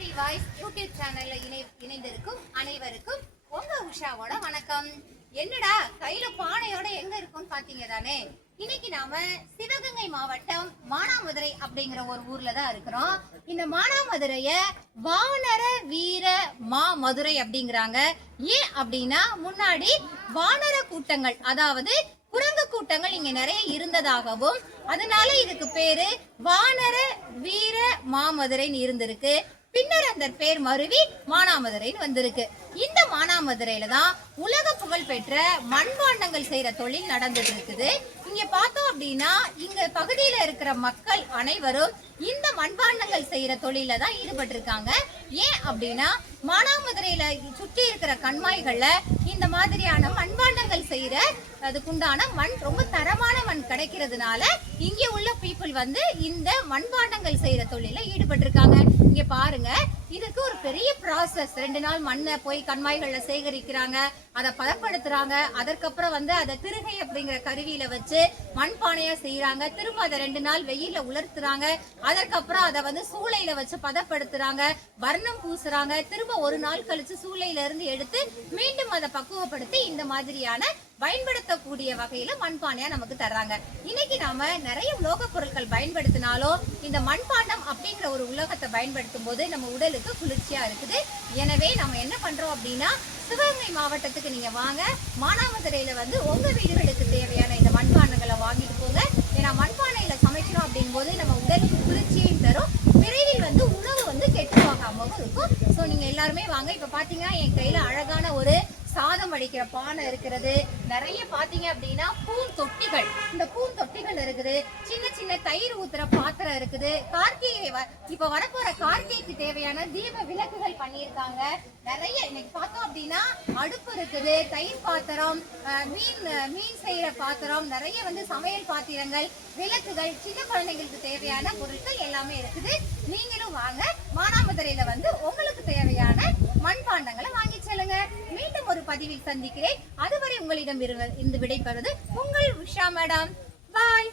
Free voice YouTube சேனல்ல இணைந்திருக்கும் அனைவருக்கும் உங்க உஷாவோட வணக்கம். என்னடா கையில பானையோட எங்க இருக்கும்னு பாத்தீங்க தானே. இன்னைக்கு நாம சிவகங்கை மாவட்டம் மானாமதுரை அப்படிங்கிற ஒரு ஊர்ல தான் இருக்கிறோம். இந்த மானாமதுரைய வானர வீர மாமதுரை அப்படிங்கிறாங்க. ஏன் அப்படின்னா முன்னாடி வானர கூட்டங்கள், அதாவது குரங்கு கூட்டங்கள் இங்க நிறைய இருந்ததாகவும் அதனால இதுக்கு பேரு வானர வீர மாமதுரைன்னு இருந்திருக்கு. பின்னர் அந்த பேர் மருவி மானாமதுரைன்னு வந்திருக்கு. இந்த மானாமதுரையில தான் உலக புகழ் பெற்ற மண்பாண்டங்கள் செய்யற தொழில் நடந்துட்டு இருக்குது. இங்க பார்த்தோம் அப்படின்னா இங்க பகுதியில இருக்கிற மக்கள் அனைவரும் இந்த மண்பாண்டங்கள் செய்யற தொழில தான் ஈடுபட்டு இருக்காங்க. ஏன் அப்படின்னா மானாமதுரையில சுற்றி இருக்கிற கண்மாய்கள்ல இந்த மாதிரியான மண்பாண்டங்கள் செய்யற அதுக்குண்டான மண் ரொம்ப தரமான மண் கிடைக்கிறதுனால இங்க உள்ள பீப்புள் வந்து இந்த மண்பாண்டங்கள் செய்யற தொழில ஈடுபட்டு இருக்காங்க. இங்க பாருங்க, இதுக்கு ஒரு பெரிய ப்ராசஸ். 2 நாள் மண்ணை போய் கண்மாய்கள்ல சேகரிக்கிறாங்க, அதை பதப்படுத்துறாங்க. அதற்கப்புறம் வந்து அதை திருகை அப்படிங்கிற கருவியில வச்சு மண்பானையா செய்யறாங்க. திரும்ப அதை 2 நாள் வெயில உலர்த்துறாங்க. அதற்கப்புறம் அதை வந்து சூளையில வச்சு பதப்படுத்துறாங்க, வர்ணம் பூசுறாங்க. திரும்ப 1 நாள் கழிச்சு சூளையில இருந்து எடுத்து மீண்டும் அதை பக்குவப்படுத்தி இந்த மாதிரியான பயன்படுத்தக்கூடிய வகையில மண்பானையா நமக்கு தர்றாங்க. இன்னைக்கு நாம நிறைய உலோக பொருட்கள் பயன்படுத்தினாலும் இந்த மண்பாண்டம் அப்படிங்கிற ஒரு உலோகத்தை பயன்படுத்தும் போது நம்ம உடலுக்கு குளிர்ச்சியா இருக்குது. எனவே நம்ம என்ன பண்றோம் அப்படின்னா சிவகங்கை மாவட்டத்துக்கு நீங்க வாங்க, மானாமதுரையில வந்து உங்க வீடுகளுக்கு தேவையான இந்த மண்பாண்டங்களை வாங்கிட்டு போங்க. ஏன்னா மண்பானையில சமைக்கிறோம் அப்படிங்கும் போது நம்ம உடலுக்கு குளிர்ச்சியும் தரும், விரைவில் வந்து உணவு வந்து கெட்டு போகாமவும் இருக்கும். ஸோ நீங்க எல்லாருமே வாங்க. இப்ப பாத்தீங்கன்னா என் கையில அழகான ஒரு சாதம் வடிக்கிற பானை இருக்கிறது. நிறைய பாத்தீங்க அப்படின்னா பூந்தொட்டிகள், இந்த பூந்தொட்டிகள் இருக்குது. சின்ன சின்ன தயிர் ஊத்துற பாத்திரம் இருக்குது. கார்த்திகை இப்ப வரப்போற கார்த்திகைக்கு தேவையான தீப விளக்குகள் பண்ணியிருக்காங்க. நிறைய இன்னைக்கு பார்த்தோம் அப்படின்னா அடுப்பு இருக்குது, தயிர் பாத்திரம், மீன் செய்யற பாத்திரம், நிறைய வந்து சமையல் பாத்திரங்கள், விளக்குகள், சின்ன குழந்தைங்களுக்கு தேவையான பொருட்கள் எல்லாமே இருக்குது. நீங்களும் வாங்க, மானாமதுரையில வந்து உங்களுக்கு தேவையான மண்பாண்டங்களை வாங்கி செல்லுங்க. மீண்டும் ஒரு பதிவில் சந்திக்கிறேன். அதுவரை உங்களிடம் இருந்து விடைபெறுவது உங்கள் உஷா மேடம். பாய்.